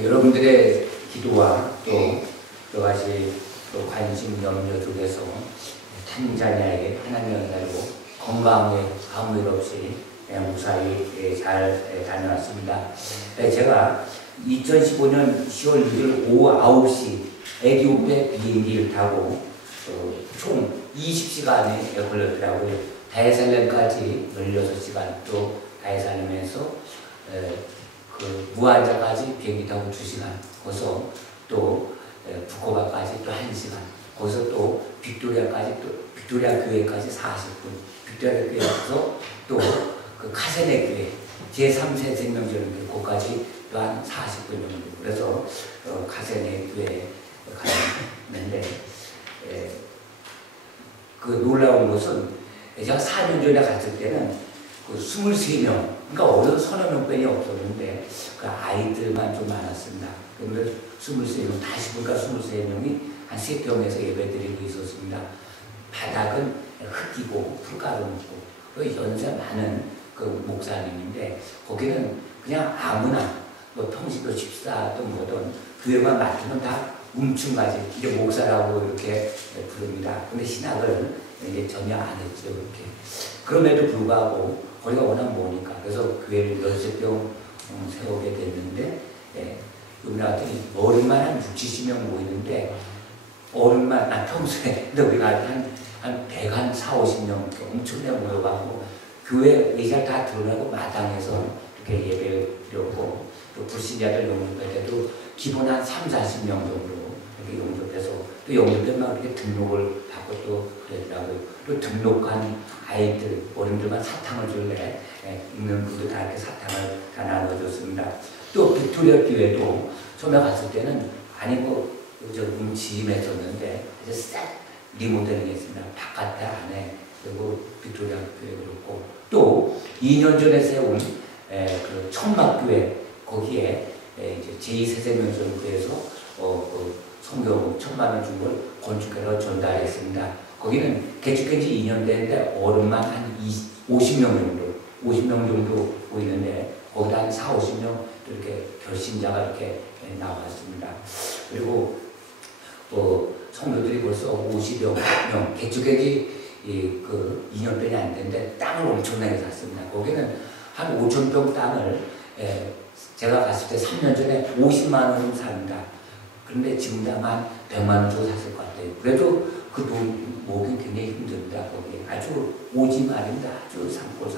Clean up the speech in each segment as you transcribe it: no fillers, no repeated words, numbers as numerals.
여러분들의 기도와 또 여러 가지 또 관심, 염려 속에서 탄자냐의 하나님의 은혜로 건강에 아무 일 없이 무사히 잘 다녀왔습니다. 제가 2015년 10월 6일 오후 9시 에티오피아 비행기를 타고 총 20시간에 걸렸더라고요. 다르살렘까지 16시간, 또 다르살렘에서 무한자까지 비행기 타고 2시간, 거기서 또 부코바까지 또 1시간, 거기서 또 빅토리아까지, 또 빅토리아 교회까지 40분, 빅토리아 교회에서 또 그 카세네 교회 제3세 생명전교회 거기까지 또 한 40분 정도. 그래서 카세네 교회에 갔는데 그 놀라운 것은 제가 4년 전에 갔을 때는 그 23명, 그러니까 어른 서너 명뿐이 없었는데 그 아이들만 좀 많았습니다. 그런데 23명, 다시 보니까 23명이 한 3평에서 예배드리고 있었습니다. 바닥은 흙이고 풀가루 묻고 그 연세 많은 그 목사님인데 거기는 그냥 아무나 뭐 평시도 집사든 뭐든 교회만 맡으면 다 움충가지 이제 목사라고 이렇게 부릅니다. 근데 신학을 이제 전혀 안 했죠. 이렇게. 그럼에도 불구하고 거기가 워낙 머니까 그래서 교회를 13병 세우게 됐는데 우리나라 같은 어른만 한 6, 70명 모이는데 어른만 평소에 근데 우리가 한 100, 4, 50명 엄청나게 모여가고 교회 의자 다 드러나고 마당에서 이렇게 예배를 드렸고 또 불신자들 영접할 때도 기본 한 3, 40명 정도 이렇게 영접해서 또 영접된 막 이렇게 등록을 받고 또 그러더라고요. 또 등록한 아이들, 어른들만 사탕을 줄래 있는 분들 다 이렇게 사탕을 다 나눠줬습니다. 또 빅토리아 교회도 처음에 갔을 때는 아니 짐했었는데 이제 싹 리모델링 했습니다. 바깥에 안에 그리고 빅토리아 교회 그렇고 또 2년 전에 세운 그 천막교회 거기에 이제 제2세생명전교회에서 그 성경 1000만 원 준 걸 건축해서 전달했습니다. 거기는 개축한 지 2년 됐는데 어른만 한 50명 정도 보이는데 거기다 한 4, 50명 이렇게 결신자가 이렇게 나왔습니다. 그리고 성도들이 벌써 50여 명 개축한 지 그 2년뿐이 안 됐는데 땅을 엄청나게 샀습니다. 거기는 한 5,000평 땅을 제가 갔을 때 3년 전에 50만 원으로 삽니다. 그런데 지금 아마 100만 원 주고 샀을 것 같아요. 그래도 그 돈 모으기 굉장히 힘듭니다. 거기 아주 오지 말입니다. 아주 산골.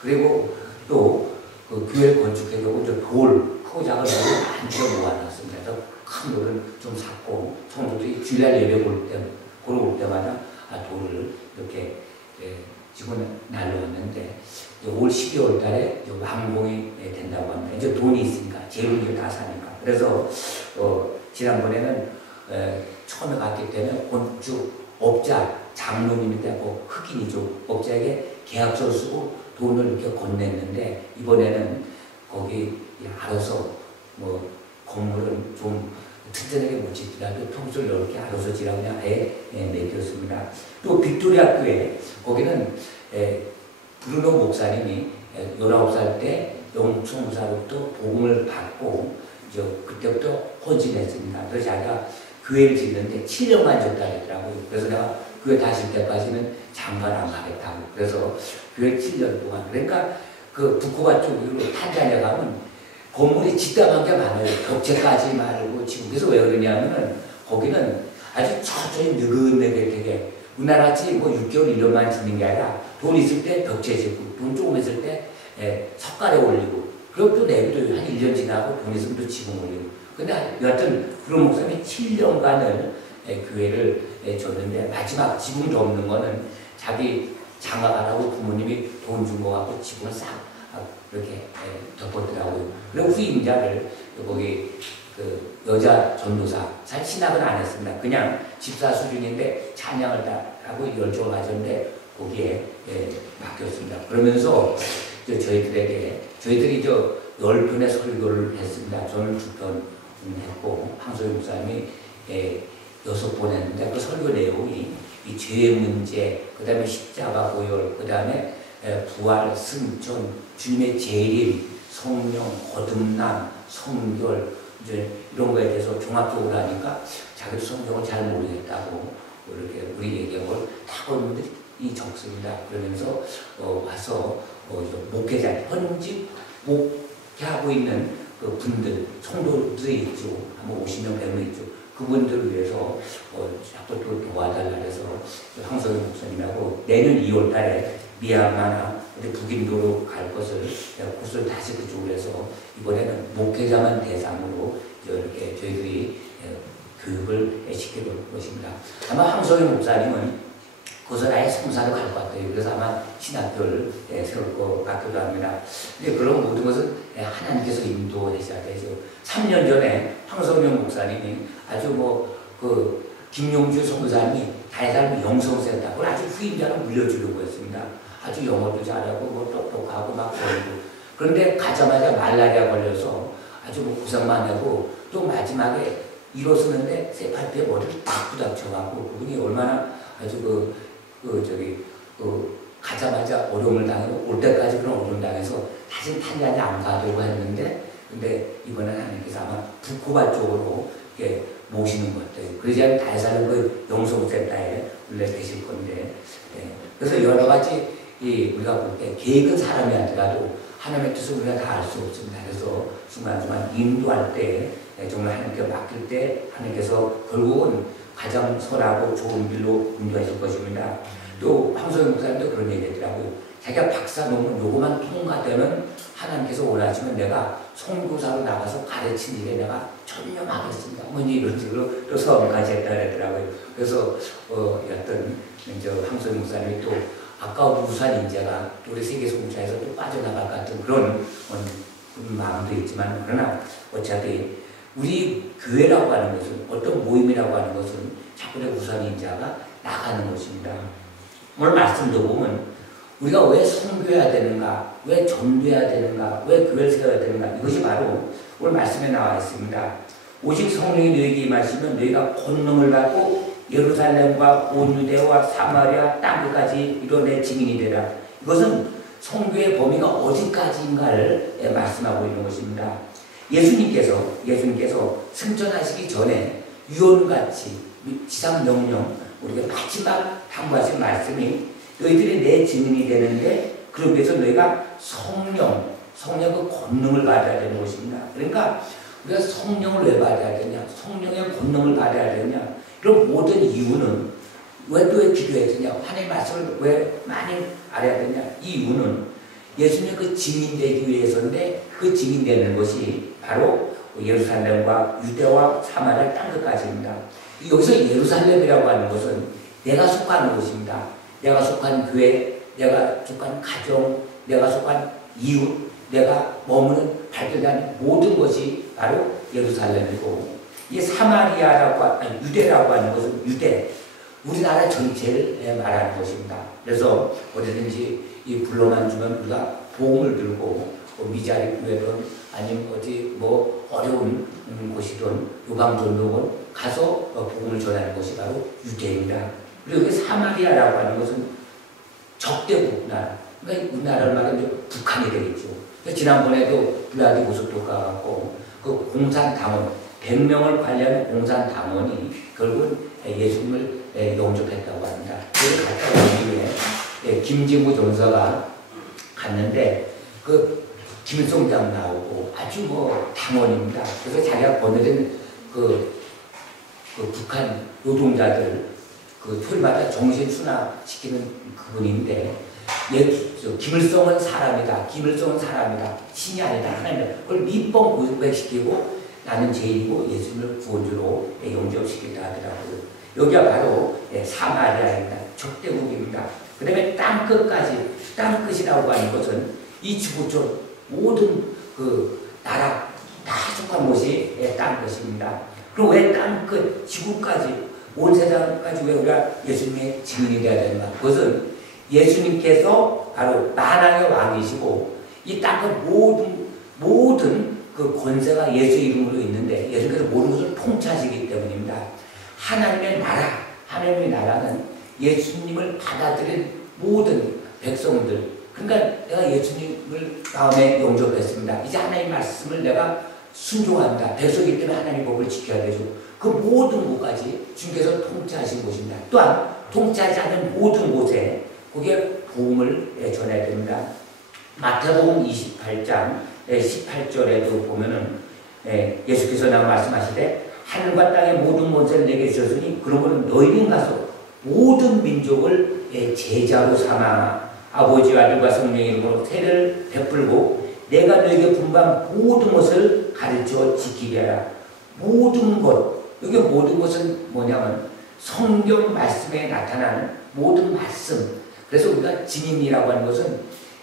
그리고 또 그 교회 건축해서 돌 크고 작은 돌을 많이 모아놨습니다. 그래서 큰 돌을 좀 샀고 성도들이 주일날 예배 올 때마다 돌을 이렇게 지고 날려왔는데 올 12월 달에 완공이 된다고 합니다. 이제 돈이 있으니까 재료를 다 사니까. 그래서 지난번에는 처음에 갔기 때문에 건축업자 장로님인데 흑인이죠. 업자에게 계약서를 쓰고 돈을 이렇게 건넸는데 이번에는 거기 알아서 건물을 좀 튼튼하게 못 짓더라도 평수를 넓게 알아서 지라고 그냥 맡겼습니다. 또 빅토리아 교회 거기는 브루노 목사님이 19살 때 영총사로부터 복음을 받고 그때부터 헌신했습니다. 그래서 자기가 교회를 짓는데 7년만 줬다 그랬더라고요. 그래서 내가 교회 다실 때까지는 장관 안 가겠다고. 그래서 교회 7년 동안. 그러니까 그 부코바 쪽으로 탄자니아 가면 건물이 짓다만 게 많아요. 벽체까지 말고 지금. 그래서 왜 그러냐면은 거기는 아주 천천히 느긋하게 되게 우리나라 같이 6개월 1년만 짓는 게 아니라 돈 있을 때 벽체 짓고 돈 조금 있을 때 석가래 올리고 그리고 또 내비도 한 1년 지나고 돈 있으면 또 지붕 올리고. 근데 여하튼 그런 목사님이 7년간을 교회를 줬는데 마지막 지붕 접는 거는 자기 장가가라고 부모님이 돈 준 거 갖고 지붕을 싹 이렇게 덮었더라고요. 그리고 후임자를 거기 그 여자 전도사, 잘 신학은 안 했습니다. 그냥 집사 수준인데 찬양을 다 하고 열정을 가졌는데 거기에 맡겼습니다. 그러면서 저희들이 10편의 설교를 했습니다. 저는 2편 했고 황소희 목사님이 6번 했는데 그 설교 내용이 이 죄의 문제, 그 다음에 십자가 고열, 그 다음에 부활, 승천, 주님의 재림, 성령, 거듭남, 성결 이제 이런 거에 대해서 종합적으로 하니까 자기도 성경을 잘 모르겠다고 이렇게 우리 얘기하고 학원들이 적습니다. 그러면서 와서 목회자 현직 목회하고 있는 그 분들 성도들이 있죠. 한 50명 100명 있죠. 그분들을 위해서 자꾸 또 도와달라 해서 황석영 목사님하고 내년 2월 달에 미얀마나 북인도로 갈 것을 곳을 다시 그쪽으로 해서 이번에는 목회자만 대상으로 이렇게 저희들이 교육을 시켜볼 것입니다. 아마 황석영 목사님은 그것을 아예 성사로 갈 것 같아요. 그래서 아마 신학교를 세울 것 같기도 합니다. 근데 그런 모든 것은 하나님께서 인도하셔야 되죠. 3년 전에 황석영 목사님이 아주 김용주 선교사님이 달달 영성센터 그걸 아주 후임자로 물려주려고 했습니다. 아주 영어도 잘하고 똑똑하고 막 그러고 그런데 가자마자 말라리아 걸려서 아주 고생만 하고 또 마지막에 일어서는데 세팔대에 머리를 딱 부닥쳐가고 그분이 얼마나 아주 가자마자 어려움을 당하고 올 때까지 그런 어려움 당해서 다시 탄자니 안 가려고 했는데 근데 이번에는 하나님께서 아마 북쿠바 쪽으로 이렇게 모시는 것 같아요. 그러지 달사는 그 영성센터에 원래 계실 건데 그래서 여러 가지 우리가 볼 때 계획은 사람이 하더라도 하나님의 뜻을 우리가 다 알 수 없습니다. 그래서 순간순간 인도할 때 정말 하나님께 맡길 때 하나님께서 결국은 가장 선하고 좋은 길로 인도하실 것입니다. 또 황석영 목사님도 그런 얘기 했더라고요. 자기가 박사 논문 요거만 통과되면 하나님께서 원하시면 내가 선교사로 나가서 가르친 일에 내가 전념하겠습니다. 이런 식으로 또 서원까지 했다 그랬더라고요. 그래서 어떤 황석영 목사님이 또 아까운 우수한 인재가 또 우리 세계 선교사에서 또 빠져나갈 것 같은 그런 마음도 있지만 그러나 어차피 우리 교회라고 하는 것은 어떤 모임이라고 하는 것은 자꾸 우수한 인자가 나가는 것입니다. 오늘 말씀도 보면 우리가 왜 선교해야 되는가, 왜 전도해야 되는가, 왜 교회를 세워야 되는가 이것이 바로 오늘 말씀에 나와 있습니다. 오직 성령이 너희에게 임하시면 너희가 권능을 받고 예루살렘과 온 유대와 사마리아 땅끝까지 이뤄내 증인이 되라. 이것은 선교의 범위가 어디까지인가를 말씀하고 있는 것입니다. 예수님께서 승천하시기 전에 유언같이 지상명령 우리가 마지막 당부하신 말씀이 너희들이 내 증인이 되는데 그러기 위해서 너희가 성령 그 권능을 받아야 되는 것입니다. 그러니까 우리가 성령을 왜 받아야 되냐, 성령의 권능을 받아야 되냐 이런 모든 이유는 왜 기도해야 되냐, 하나님의 말씀을 왜 많이 알아야 되냐 이 이유는 예수님의 그 증인되기 위해서인데 그 증인되는 것이 바로 예루살렘과 유대와 사마리아 땅끝까지입니다. 여기서 예루살렘이라고 하는 것은 내가 속하는 곳입니다. 내가 속한 교회, 내가 속한 가정, 내가 속한 이웃, 내가 머무는 발견한 모든 것이 바로 예루살렘이고 이 유대라고 하는 것은 우리나라 전체를 말하는 것입니다. 그래서 어디든지 이 불러만 주면 우리가 복음을 들고 미자리 교회든 아니면 어디 어려운 곳이든 요방전도건 가서 복음을 전하는 것이 바로 유대입니다. 그리고 사마리아라고 하는 것은 적대국 나라. 그러니까 우리나라를 말하면 북한이 되겠죠. 지난번에도 블라디보스토크 가고 그 공산당원 100명을 관리하는 공산당원이 결국은 예수님을 영접했다고 합니다. 그걸 갔다 온 이후에 김진구 정서가 갔는데 그 김일성장 나오고 아주 당원입니다. 그래서 자기가 보내준 그 북한 노동자들 토요일마다 정신 순환시키는 그분인데 김일성은 사람이다. 김일성은 사람이다. 신이 아니다. 하나님이다. 그걸 밑번 고백시키고 나는 죄인이고 예수님을 구원주로 영접시키다 하더라고요. 여기가 바로 사마리아입니다. 적대국입니다. 그 다음에 땅끝이라고 하는 것은 이 지구촌 모든 그 나라 다 속한 곳이 땅끝입니다. 그럼 왜 땅끝 지구까지 온 세상까지 왜 우리가 예수님의 증인이 되어야 되는가? 그것은 예수님께서 바로 만왕의 왕이시고 이 땅끝 모든 그 권세가 예수 이름으로 있는데 예수님께서 모든 것을 통치하시기 때문입니다. 하나님의 나라는 예수님을 받아들인 모든 백성들 그러니까 내가 예수님을 마음에 영접했습니다. 이제 하나님의 말씀을 내가 순종한다. 백성이기 때문에 하나님의 법을 지켜야 되죠. 그 모든 곳까지 주님께서 통치하신 곳입니다. 또한 통치하지 않는 모든 곳에 거기에 복음을 전해야 됩니다. 마태복음 28장 18절에도 보면은 예수께서 나와 말씀하시되 하늘과 땅의 모든 권세를 내게 주셨으니 그러므로 너희는 가서 모든 민족을 제자로 삼아 아버지와 아들과 성령의 이름으로 세례를 베풀고 내가 너에게 분부한 모든 것을 가르쳐 지키게 하라. 모든 것, 여기 모든 것은 뭐냐면 성경 말씀에 나타나는 모든 말씀. 그래서 우리가 증인이라고 하는 것은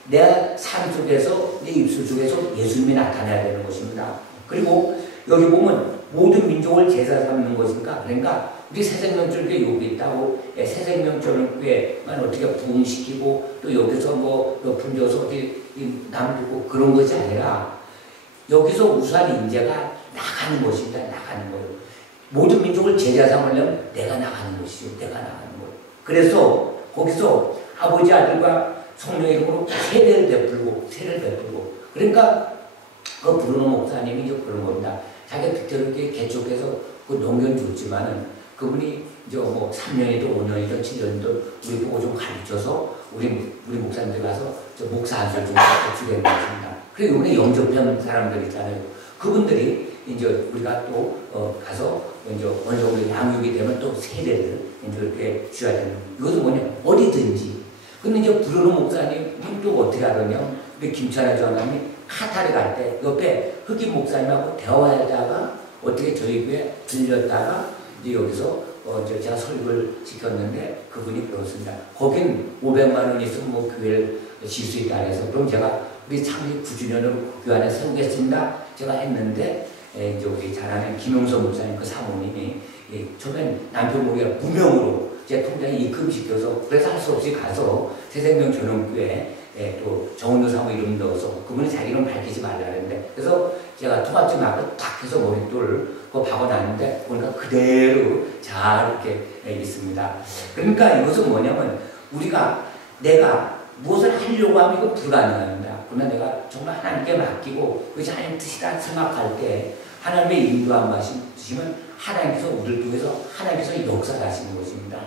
내 삶 속에서, 내 입술 속에서 예수님이 나타나야 되는 것입니다. 그리고 여기 보면 모든 민족을 제자 삼는 것인가? 그러니까 우리 새생명절교회 여기 있다고 새생명절교회만 어떻게 부흥시키고 또 여기서 뭐 높은 줘서 어디 남기고 그런 것이 아니라 여기서 우수한 인재가 나가는 것입니다. 나가는 거예요. 모든 민족을 제자 삼으려면 내가 나가는 것이죠. 내가 나가는 거예요. 그래서 거기서 아버지 아들과 성령의 이름으로 세례를 베풀고 그러니까 그 브루노 목사님이 이제 그런 겁니다. 자기가 빅토리게 개척해서 그 농견 줬지만은 그분이 이제 뭐 3년이든 5년이든 7년이든 우리 보고 좀 가르쳐서 우리 목사님들 가서 저 목사 한술 좀 주게 되었습니다. 그리고 이번에 영접한 사람들 있잖아요. 그분들이 이제 우리가 또 가서 이제 어느 정도 양육이 되면 또 세례를 이제 이렇게 줘야 되는. 이것은 뭐냐? 어디든지. 근데 이제 브루노 목사님 또 어떻게 하느냐? 우리 김찬아 전함이 카타르 갈 때 옆에 흑인 목사님하고 대화하다가 어떻게 저희 교회 들렸다가 이제 여기서 이제 제가 설교를 시켰는데 그분이 그렇습니다. 거긴 500만 원 있으면 뭐 교회를 질 수 있다 해서 그럼 제가 우리 창립 9주년으로 교회 안에 세우겠습니다. 제가 했는데 이제 우리 잘 아는 김용선 목사님 그 사모님이 처음엔 남편 모르게 무명으로 제 통장에 입금시켜서 그래서 할 수 없이 가서 새생명 전원교회 또 정은도 사모 이름 넣어서 그분이 자기 이름 밝히지 말라 그랬는데 그래서 제가 토마토 마크 딱 해서 머릿돌을 그거 박아놨는데 보니까 그대로 잘 이렇게 있습니다. 그러니까 이것은 뭐냐면 내가 무엇을 하려고 하면 이거 불가능합니다. 그러나 내가 정말 하나님께 맡기고 그것이 하나님 뜻이다 생각할 때 하나님의 인도함 주시면 하나님께서 우리를 통해서 하나님께서 역사하시는 것입니다.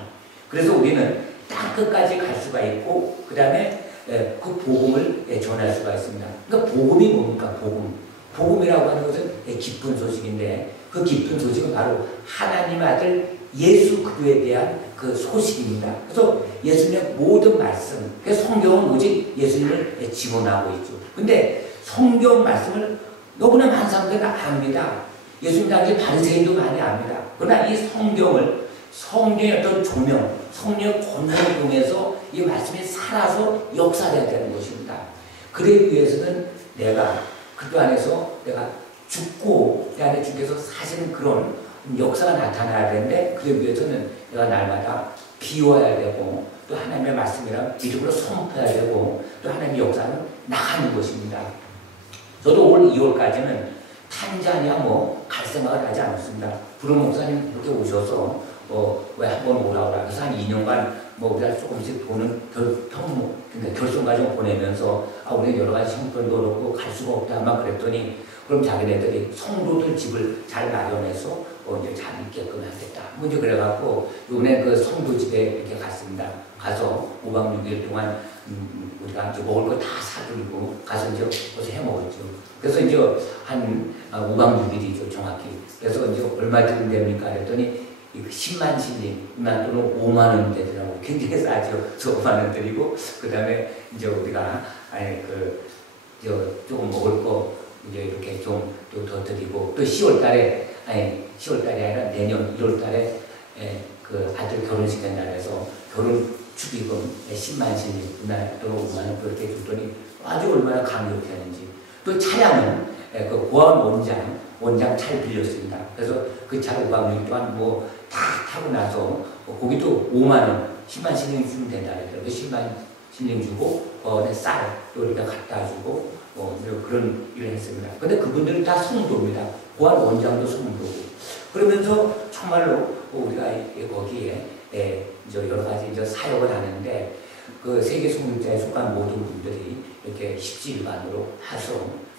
그래서 우리는 땅 끝까지 갈 수가 있고 그 다음에 그 복음을 전할 수가 있습니다. 그러니까 복음이 뭡니까? 복음이라고 하는 것은 기쁜 소식인데 그 기쁜 소식은 바로 하나님 아들 예수 그리스도에 대한 그 소식입니다. 그래서 예수님의 모든 말씀, 그래서 성경은 오직 예수님을 지원하고 있죠. 근데 성경 말씀을 너무나 많은 사람들은 압니다. 예수님 당시 바리새인도 많이 압니다. 그러나 이 성경의 어떤 조명, 성령의 권능을 통해서 이 말씀이 살아서 역사해야 되는 것입니다. 그러기 위해서는 내가 그리스도 안에서 내가 죽고 내 안에 주께서 사시는 그런 역사가 나타나야 되는데 그러기 위해서는 내가 날마다 비워야 되고 또 하나님의 말씀이랑 믿음으로 선포해야 되고 또 하나님의 역사는 나가는 것입니다. 저도 올 2월까지는 탄자니아 갈 생각을 하지 않았습니다. 브루노 목사님 이렇게 오셔서 왜 한번 오라고 해서 한 2년간 우리가 조금씩 돈은 결손 과정 보내면서 우리 여러 가지 형편도 그렇고 갈 수가 없다 아마 그랬더니 그럼 자기네들이 성도들 집을 잘 마련해서 이제 잘 있게끔 하겠다. 이제 그래갖고 요번에 그 성도 집에 이렇게 갔습니다. 가서 5박 6일 동안 우리가 이제 먹을 거 다 사드리고 가서 이제 거기서 해 먹었죠. 그래서 이제 한 5박 6일이죠 정확히. 그래서 이제 얼마 드리면 됩니까? 그랬더니 10만 실링, 또는 5만 원 되더라고. 굉장히 싸죠. 저 5만 원 드리고, 그 다음에 이제 우리가, 조금 먹을 거, 이제 이렇게 좀 또 더 드리고, 또 10월 달에, 10월 달이 아니라 내년 1월 달에, 그 아들 결혼식 날에서 결혼 축의금 10만 실링, 또는 5만 원 그렇게 줬더니 아주 얼마나 감격했는지. 또 차량은, 그 보안 원장 차를 빌렸습니다. 그래서 그 차를 5박 6일 동안 다 타고 나서 거기도 5만 원, 10만 실링 주면 된다 그랬더라고요. 10만 실링 주고 쌀 또 이렇게 갖다 주고 그런 일을 했습니다. 근데 그분들은 다 성도입니다. 보안 원장도 성도고. 그러면서 정말로 우리가 거기에 이제 여러 가지 이제 사역을 하는데 그 세계 성공자에 속한 모든 분들이 이렇게 십지일반으로 해서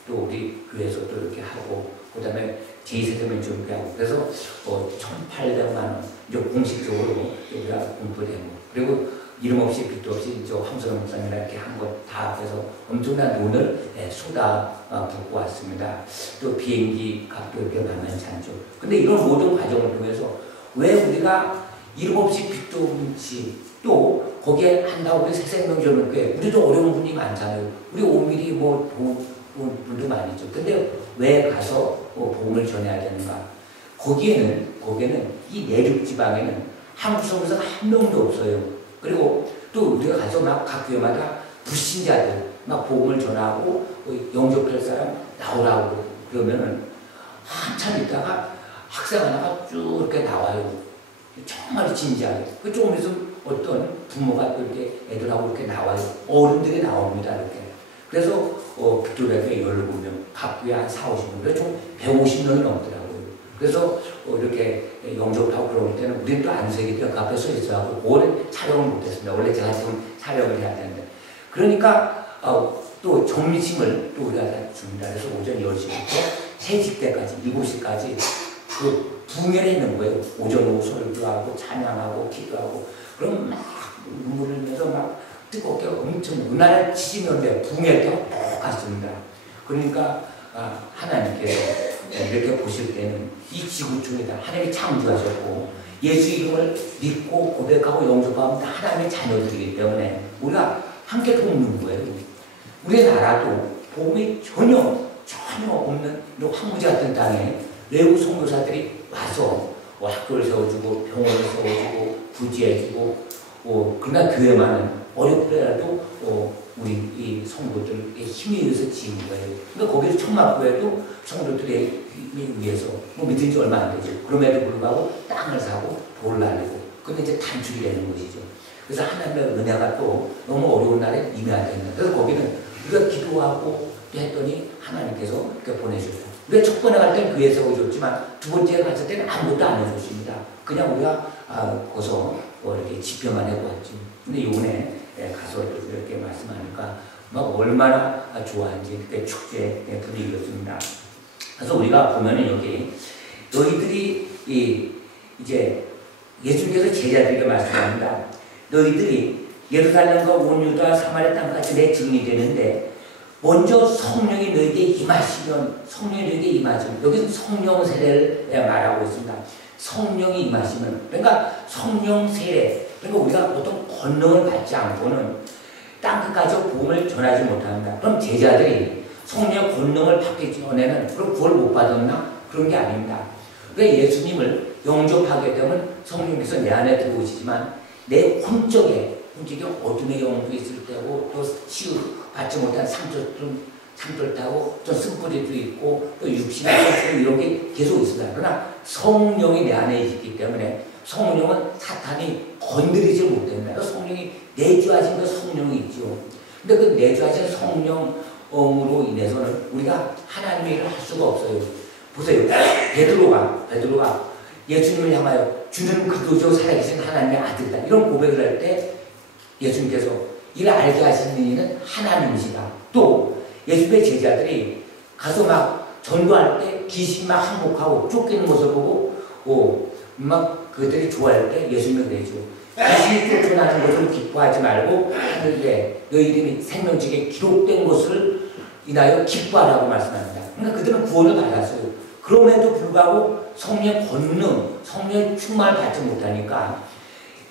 또 우리 교회에서 또 이렇게 하고 그다음에 제2세대면 준비하고 그래서 1,800만 원 이제 공식적으로 우리가 공부되고 그리고 이름 없이 빛도 없이 저 황선홍 목사님이랑 이렇게 한 것 다 해서 엄청난 돈을 쏟아붓고 왔습니다. 또 비행기 값도 이렇게 만만치 않죠. 근데 이런 모든 과정을 통해서 왜 우리가 이름 없이 빛도 없이 또 거기에 한다고 우리 새생명전교회 우리도 어려운 분이 많잖아요. 우리 5mm 뭐 분도 많이 있죠. 근데 왜 가서 복음을 전해야 되는가? 거기에는 이 내륙 지방에는 한국 성도가 한 명도 없어요. 그리고 또 우리가 가서 막 각 교회마다 불신자들 막 복음을 전하고 영접할 사람 나오라고 그러면은 한참 있다가 학생 하나가 쭉 이렇게 나와요. 정말 진지하게. 그 조금 있으면 어떤 부모가 또 이렇게 애들하고 이렇게 나와요. 어른들이 나옵니다. 이렇게. 그래서 빅토리아교회 17명, 각 교회 한 4, 50명, 그래서 좀 150명이 넘더라고요. 그래서 이렇게 영접하고 그럴 때는 우리는 또 안색이 그 앞에 서 있어가지고 오래 촬영을 못했습니다. 원래 제가 지금 촬영을 해야 되는데. 그러니까 또 정리침을 또 우리가 줍니다. 그래서 오전 10시부터 3시 때까지, 7시까지 그 붕괴를 있는 거예요. 오전 오후 설교하고 찬양하고 기도하고 그럼 막 눈물을 흘면서 막 뜨겁게 엄청 은하를 치시는데 붕괴 때가 똑같습니다. 그러니까 하나님께서 이렇게 보실 때는 이 지구촌이다. 하나님이 창조하셨고 예수 이름을 믿고 고백하고 영접하면 다 하나님의 자녀들이기 때문에 우리가 함께 돕는 거예요. 우리나라도 복음이 전혀 없는 황무지 같은 땅에 외국 선교사들이 와서 학교를 세워주고 병원을 세워주고 구제해주고 그러나 교회만은 어렵더라도 우리 이 성도들의 힘에 의해서 지은 거예요. 그러니까 거기서 천막교회도 성도들의 힘에 의해서 믿은 지 얼마 안 되죠. 그럼에도 불구하고 땅을 사고 돌을 날리고 근데 이제 단축이 되는 것이죠. 그래서 하나님의 은혜가 또 너무 어려운 날에 임해야 된다. 그래서 거기는 우리가 기도하고 했더니 하나님께서 이렇게 보내주셨다. 우리가 첫 번에 갈 때는 교회 세워줬지만 두 번째 갔을 때는 아무것도 안 해줬습니다. 그냥 우리가 거기서 이렇게 집회만 해보았지. 근데 이번에 가서 이렇게 말씀하니까 막 얼마나 좋아하는지 그때 축제 분위기였습니다. 그래서 우리가 보면은 여기 너희들이 이제 예수님께서 제자들에게 말씀합니다. 너희들이 예루살렘과 온 유다 사마리아 땅까지 내 증인이 되는데 먼저 성령이 너희에게 임하시면 성령이 너희에게 임하시면 여기서 성령 세례를 말하고 있습니다. 성령이 임하시면 그러니까 성령 세례 그러니까 우리가 보통 권능을 받지 않고는 땅끝까지 복음을 전하지 못합니다. 그럼 제자들이 성령의 권능을 받기 전에는 그럼 그걸 못 받았나? 그런 게 아닙니다. 그러니까 예수님을 영접하게 되면 성령께서 내 안에 들어오시지만 내 혼적에 어둠의 영도 있을 때고 또 치유받지 못한 상처 타고 또 쓴뿌리도 있고 또 육신의 상처 이런 게 계속 있습니다. 그러나 성령이 내 안에 있기 때문에 성령은 사탄이 건드리지 못됩니다. 성령이 내주하신 그 성령이 있죠. 근데 그 내주하신 성령으로 인해서는 우리가 하나님의 일을 할 수가 없어요. 보세요. 베드로가 예수님을 향하여 주는 그리스도 살아계신 하나님의 아들이다. 이런 고백을 할 때 예수님께서 이를 알게 하시는 이는 하나님이시다. 또 예수님의 제자들이 가서 막 전도할 때 귀신 막 항복하고 쫓기는 모습을 보고 막 그들이 좋아할 때 예수님을 내죠. 귀신이 쫓겨나는 것을 기뻐하지 말고 하늘에 너희 이름이 생명책에 기록된 것을 인하여 기뻐하라고 말씀합니다. 그러니까 그들은 구원을 받았어요. 그럼에도 불구하고 성령의 권능, 성령의 충만을 받지 못하니까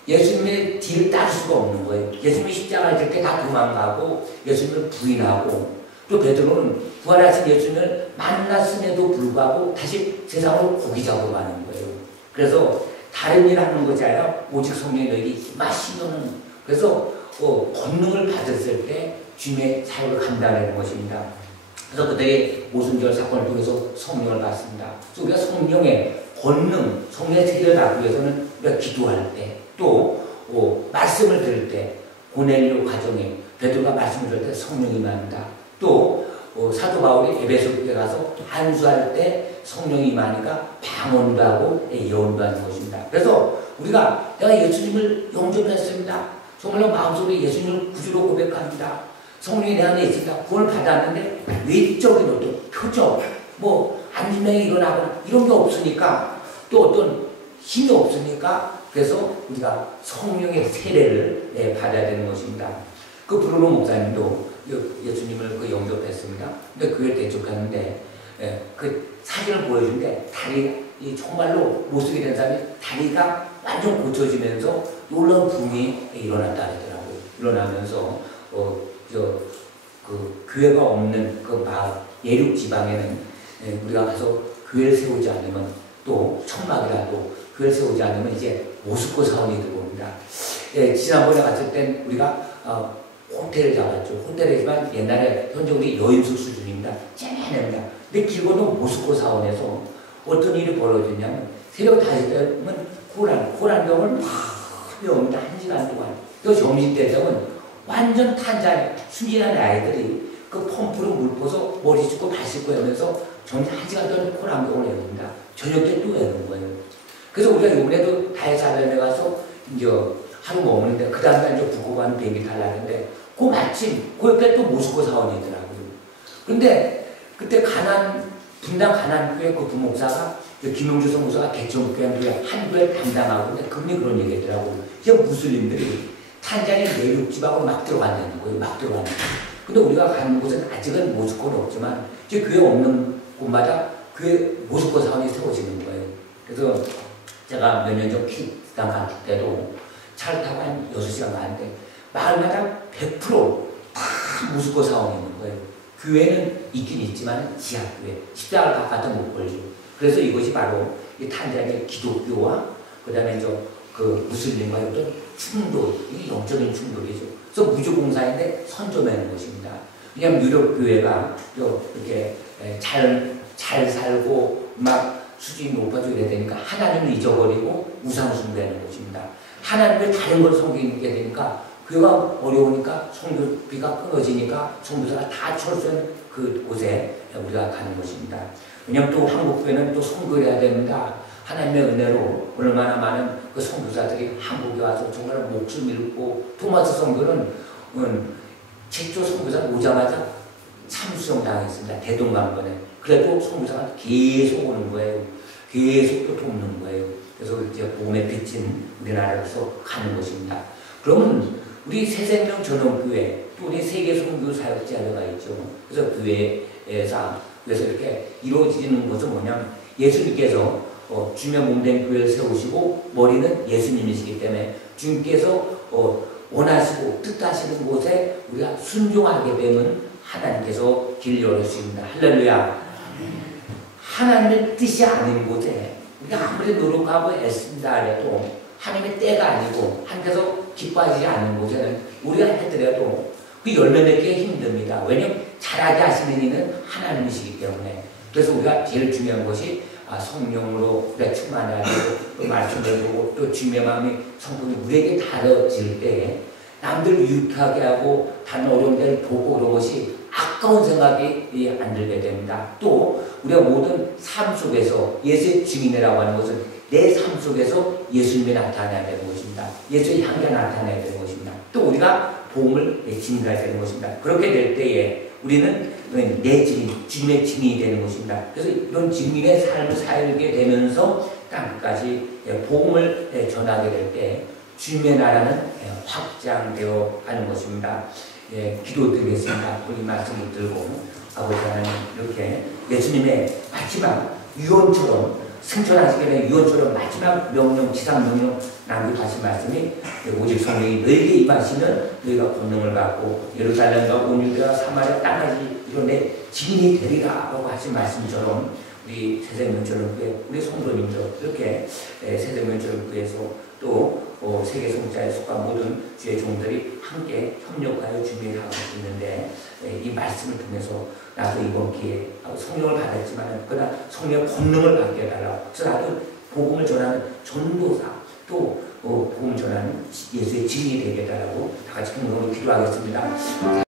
예수님의 뒤를 따를 수가 없는 거예요. 예수님이 십자가를 질 때 다 도망가고 예수님을 부인하고 또 베드로는 부활하신 예수님을 만났음에도 불구하고 다시 세상으로 고기 잡으러 가는 거예요. 그래서 다른 일 하는 것이 아니라 오직 성령이 너에게 임하시면은 그래서 권능을 받았을 때 주님의 사역을 감당하는 것입니다. 그래서 그들이 오순절 사건을 통해서 성령을 받습니다. 그래서 우리가 성령의 권능, 성령의 세례를 받기 위해서는 우리가 기도할 때 또 말씀을 들을 때 고넬료 가정에 베드로가 말씀을 들을 때 성령이 임한다. 또 사도 바울이 에베소에 가서 안수할 때 성령이 임하니까 방언도 하고 예언도 하는 것입니다. 그래서 우리가 내가 예수님을 영접했습니다. 정말로 마음속으로 예수님을 구주로 고백합니다. 성령이 내 안에 있습니다. 구원을 받았는데 외적인 어떤 표정, 뭐 안진명이 일어나거나 이런 게 없으니까 또 어떤 힘이 없으니까 그래서 우리가 성령의 세례를 받아야 되는 것입니다. 그 브루노 목사님도 예수님을 영접했습니다. 근데 교회 대적하는데 그 사진을 보여주는데 다리 정말로 못쓰게 된 사람이 다리가 완전 고쳐지면서 놀라운 붐이 일어났다 하더라고요. 일어나면서 그 교회가 없는 그 마을 예륙 지방에는 우리가 가서 교회를 세우지 않으면 또 천막이라도 교회를 세우지 않으면 이제 모스코 사원이 들어옵니다. 지난번에 갔을 땐 우리가 호텔을 잡았죠. 호텔이지만 옛날에 현재 우리 여인숙 수준입니다. 쨍합니다. 근데 길 건너 모스코 사원에서 어떤 일이 벌어졌냐면 새벽 5시되면 코란병을 막 배웁니다. 1시간 동안. 또 점심때 되면 완전 탄자에 순진한 아이들이 그 펌프로 물 퍼서 머리 씻고 발 씻고 하면서 점심 1시간 동안 코란병을 외웁니다. 저녁 때 또 외우는 거예요. 그래서 우리가 이번에도 다이사람에 가서 이제 하루 머무는데 그 다음날 이제 북구간 비행기 탈라는데 그 마침 그 옆에 또 모스코 사원이더라고요. 근데 그때 분당 가난교회 그 부목사가 김용주 성무사가 개천교회 한교회 담당하고 근데 그분이 그런 얘기 했더라고요. 이제 무슬림들이 탄자니 내륙 지방으로 막 들어간다는 거예요. 막 들어가는 거예요. 근데 우리가 가는 곳은 아직은 모스코는 없지만 이제 교회 없는 곳마다 교회 모스코 사원이 세워지는 거예요. 그래서 제가 몇 년 전 키스당 갔을 때도 차를 타고 한 6시간 가는데 마을마다 100%다 모스코 사원이 있는 거예요. 교회는 있긴 있지만 지하교회, 십자가를 바깥은 못 걸죠. 그래서 이것이 바로 이 탄자니아의 기독교와 그 다음에 그 무슬림과의 어떤 충돌, 이게 영적인 충돌이죠. 그래서 무주공사인데 선점하는 것입니다. 왜냐하면 유럽 교회가 이렇게 잘 살고 막 수준이 높아져야 되니까 하나님을 잊어버리고 우상 숭배하는 것입니다. 하나님을 다른 걸 섬기게 되니까 교회가 어려우니까 성교비가 끊어지니까 성교사가 다 철수한 그 곳에 우리가 가는 것입니다. 왜냐하면 또 한국교회는 또 선교를 해야 됩니다. 하나님의 은혜로 얼마나 많은 그 선교사들이 한국에 와서 정말 목숨 잃고 토마스 선교는 최초 선교사 오자마자 참수형 당했습니다. 대동강변에. 그래도 선교사가 계속 오는 거예요. 계속 또 돕는 거예요. 그래서 이제 복음의 빛인 우리나라에서 가는 것입니다. 그러면 우리 새생명 전원교회 또 우리 세계 선교 사역 자료가 있죠. 그래서 교회에서 이렇게 이루어지는 것은 뭐냐면 예수님께서 주며 몸된 교회를 세우시고 머리는 예수님이시기 때문에 주님께서 원하시고 뜻하시는 곳에 우리가 순종하게 되면 하나님께서 길 열어주십니다. 할렐루야. 하나님의 뜻이 아닌 곳에 우리가 아무리 노력하고 애쓴다 해도 하나님의 때가 아니고 하나님께서 기뻐하지 않는 곳에는 우리가 해드려도 그 열매 맺기 힘듭니다. 왜냐하면 잘하게 하시는 이는 하나님이시기 때문에. 그래서 우리가 제일 중요한 것이 성령으로 우리가 충만해야 되고 또 말씀을 보고 또 주님의 마음이 성품이 우리에게 달라질 때에 남들 유익하게 하고 다른 어려운 데를 보고 그런 것이 아까운 생각이 안 들게 됩니다. 또 우리가 모든 삶 속에서 예수의 증인이라고 하는 것은 내 삶 속에서 예수님이 나타나야 되는 것입니다. 예수의 향기가 나타나야 되는 것입니다. 또 우리가 복음을 증거해야 되는 것입니다. 그렇게 될 때에 우리는 내 증인, 주님의 증인이 되는 것입니다. 그래서 이런 증인의 삶을 살게 되면서 땅까지 복음을 전하게 될 때 주님의 나라는 확장되어 가는 것입니다. 기도드리겠습니다. 우리 말씀을 들고 아버지 하나님 이렇게 예수님의 마지막 유언처럼 승천하시게 된 유언처럼 마지막 명령, 지상명령 남겨하신 말씀이 오직 성령이 너에게 임하시면 너희가 권능을 받고 예루살렘과 온 유대와 사마리아 땅까지 이런 내 증인이 되리라 라고 하신 말씀처럼 우리 새생명전원교회 우리 성도님들 이렇게 새생명전원교회에서 또 세계 성자에 속한 모든 주의 종들이 함께 협력하여 준비를 하고 있는데 이 말씀을 통해서 나도 이번 기회에 성령을 받았지만 그러나 성령의 권능을 받게 해달라고 그래서 나도 복음을 전하는 전도사 또 복음을 전하는 예수의 증인이 되게 해달라고 다 같이 공동으로 기도하겠습니다.